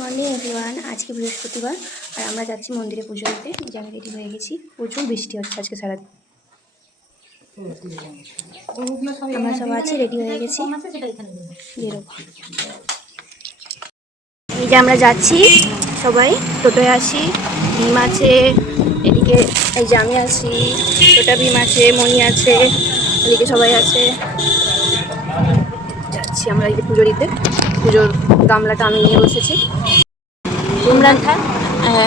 Morning everyone. আজকে বৃহস্পতিবার আর আমরা যাচ্ছি মন্দিরে পুজো দিতে। যে আমি রেডি হয়ে গেছি, প্রচুর বৃষ্টি হচ্ছে আজকে সারাদিন। আমরা সব আছি, রেডি হয়ে গেছি, বেরোবো। এই যে আমরা যাচ্ছি সবাই, টোটোয় আসি, ভীম আছে এদিকে, এই যে আমি আছি, ছোটা ভীম আছে, মণি আছে, এদিকে সবাই আছে। যাচ্ছি আমরা এই যে পুজো দিতে। পুজোর গামলাটা আমি নিয়ে বসেছি।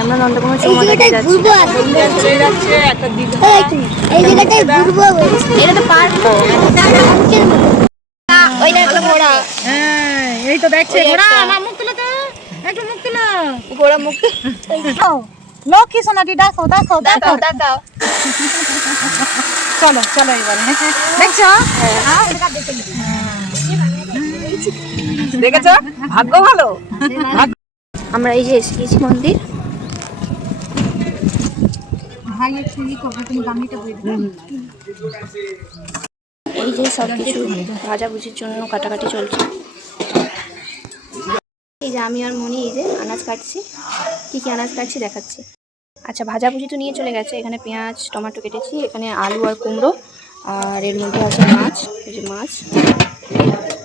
আমরা নন্দকুমার চৌমাথাতে যাচ্ছি। এটা তো পার্ক, এই তো দেখছে ঘোড়া। আমার মুখ তুলো তো, একটু মুখ তুলো। ঘোড়া মুখ লক্ষ্মী সোনাটি ডাকো ডাকো ডাকো। দেখাও। চলো চলো এবারে দেখছো, দেখেছো ভাগ্য ভালো। আমরা এই যে এসে গেছি মন্দির। এই যে সব কিছু ভাজাভুজির জন্য কাটাকাটি চলছে। এই যে আমি আর মনি এই যে আনাজ কাটছি। কি কি আনাজ কাটছি দেখাচ্ছি। আচ্ছা, ভাজাভুজি তো নিয়ে চলে গেছে। এখানে পেঁয়াজ টমেটো কেটেছি, এখানে আলু আর কুমড়ো, আর এর মধ্যে আছে মাছ। এই যে মাছ।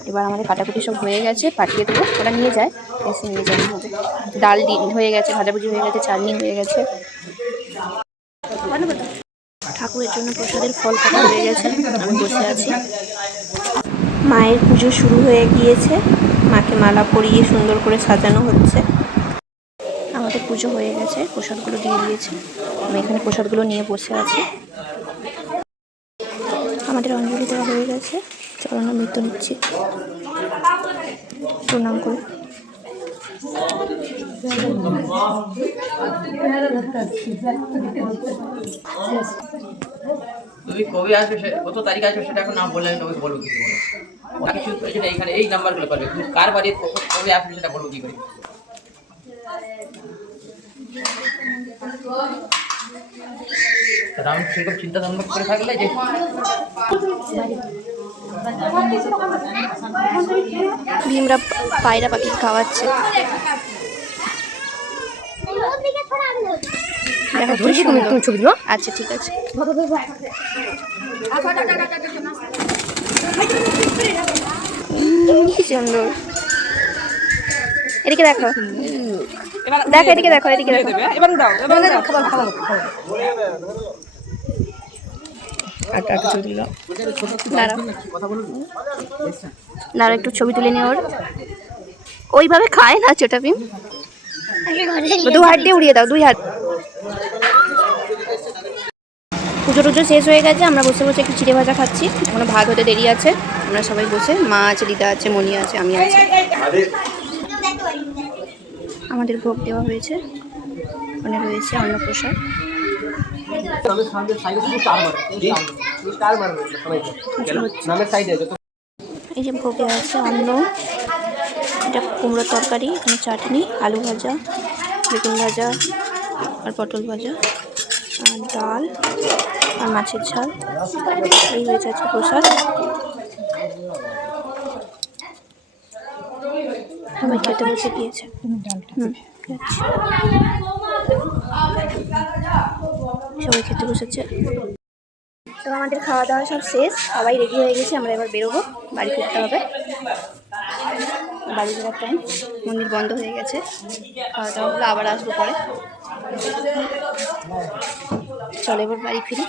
এবার আমাদের কাটাকুটি সব হয়ে গেছে, পাঠিয়ে দেবো। ওরা নিয়ে যায়, এসে নিয়ে যাওয়া হবে। ডাল হয়ে গেছে, ভাজাভুজি হয়ে গেছে, চাটনি হয়ে গেছে। ঠাকুরের জন্য প্রসাদের ফল কাটা হয়ে গেছে, আমি বসে আছি। মায়ের পুজো শুরু হয়ে গিয়েছে, মাকে মালা পরিয়ে সুন্দর করে সাজানো হচ্ছে। আমাদের পুজো হয়ে গেছে, প্রসাদগুলো দিয়ে দিয়েছে। আমি এখানে প্রসাদগুলো নিয়ে বসে আছি। আমাদের অঞ্জলি দেওয়া হয়ে গেছে, চরণামৃত নিচ্ছি, প্রণাম করে। তুমি কবে আসবে, কত তারিখ আসবে সেটা এখন না বললে আমি তোমাকে বলবো কিছু কিছু এইখানে এই নাম্বারগুলো পাবে। তুমি কার বাড়ি কবে আসবে সেটা বলবো কি করে। আমি সেরকম চিন্তা ভাবনা করে থাকলে যে ভীমরা পায়রা পাখি খাওয়াচ্ছে। আচ্ছা ঠিক আছে। কি সুন্দর। এদিকে দেখো, দেখো এদিকে দেখো, এদিকে দেখো। দাঁড়াও একটু ছবি তুলে নি। ওর ওইভাবে খায় না ছোটা ভীম। দু হাত দিয়ে উড়িয়ে দাও, দুই হাত। পুজো টুজো শেষ হয়ে গেছে, আমরা বসে বসে একটু চিড়ে ভাজা খাচ্ছি। এখনো ভাত হতে দেরি আছে। আমরা সবাই বসে, মা আছে, দিদা আছে, মনি আছে, আমি আছি। আমাদের ভোগ দেওয়া হয়েছে, ওখানে রয়েছে অন্নপ্রসাদ। এই যে ভোগে আছে অন্ন, এটা কুমড়োর তরকারি, এখানে চাটনি, আলু ভাজা, বেগুন ভাজা আর পটল ভাজা, আর ডাল আর মাছের ঝাল। এই হয়েছে আজকে প্রসাদ। সবাই খেতে বসে গিয়েছে। সবাই খেতে বসেছে। তো আমাদের খাওয়া দাওয়া সব শেষ, সবাই রেডি হয়ে গেছে। আমরা এবার বেরোবো, বাড়ি ফিরতে হবে। বাড়ি ফেরার টাইম, মন্দির বন্ধ হয়ে গেছে। খাওয়া দাওয়া হলে আবার আসবো পরে। চলো এবার বাড়ি ফিরি।